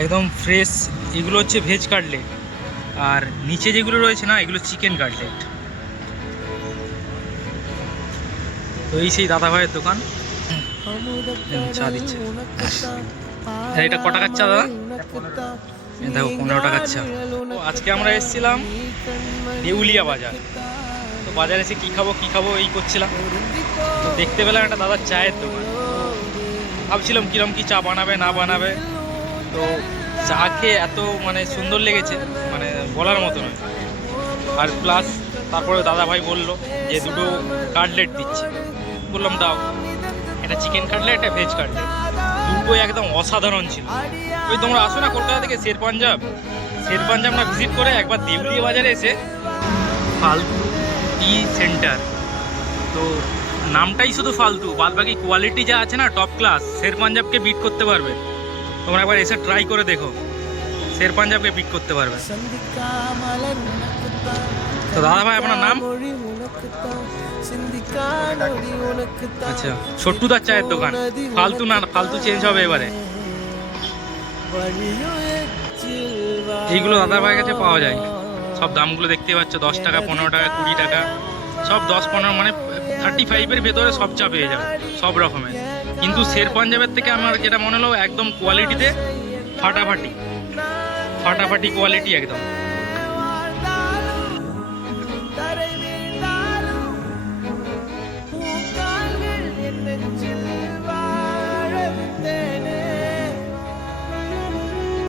একদম ফ্রেশ। এগুলো হচ্ছে ভেজ কাটলেট, আর নিচে যেগুলো রয়েছে না এগুলো চিকেন কাটলেট। তো এই সেই দাদা ভাইয়ের দোকান। চা দিচ্ছে। এটা ক টাকার চা দাদা? দেখো 15 টাকার চা। তো আজকে আমরা এসেছিলাম দেউলিয়া বাজার। তো বাজারে এসে কী খাবো এই করছিলাম। তো দেখতে পেলাম একটা দাদার চায়ের দোকান। ভাবছিলাম কিরম কি চা বানাবে না বানাবে। তো চা খেয়ে এত মানে সুন্দর লেগেছে, মানে বলার মতো নয়। আর প্লাস তারপরে দাদা ভাই বললো যে দুটো কাটলেট দিচ্ছে। বললাম দাও। একটা চিকেন কাটলেট, একটা ভেজ কাটলেট, দুটোই একদম অসাধারণ ছিল। ওই তোমরা আসো না কলকাতা থেকে শের পাঞ্জাব না ভিজিট করে একবার দেউলিয়া বাজারে এসে ফালতু টি সেন্টার, তো নামটাই শুধু ফালতু, বাদ বাকি কোয়ালিটি যা আছে না টপ ক্লাস, শের পাঞ্জাবকে বিট করতে পারবে। তোমরা একবার এসে ট্রাই করে দেখো, শের পাঞ্জাবকে বিট করতে পারবে। তো দাদা ভাই আপনার নাম? আচ্ছা, ছোট্টুদার চায়ের দোকান। ফালতু না, ফালতু চেঞ্জ হবে এবারে। এইগুলো দাদা ভাইয়ের কাছে পাওয়া যায়। সব দামগুলো দেখতেই পাচ্ছ, 10 টাকা, 15 টাকা, 20 টাকা, সব 10-15 মানে 35-এর ভেতরে সব চা পেয়ে যাবে, সব রকমের। কিন্তু শের পাঞ্জাবের থেকে আমার যেটা মনে হলো একদম কোয়ালিটিতে ফাটাফাটি কোয়ালিটি একদম।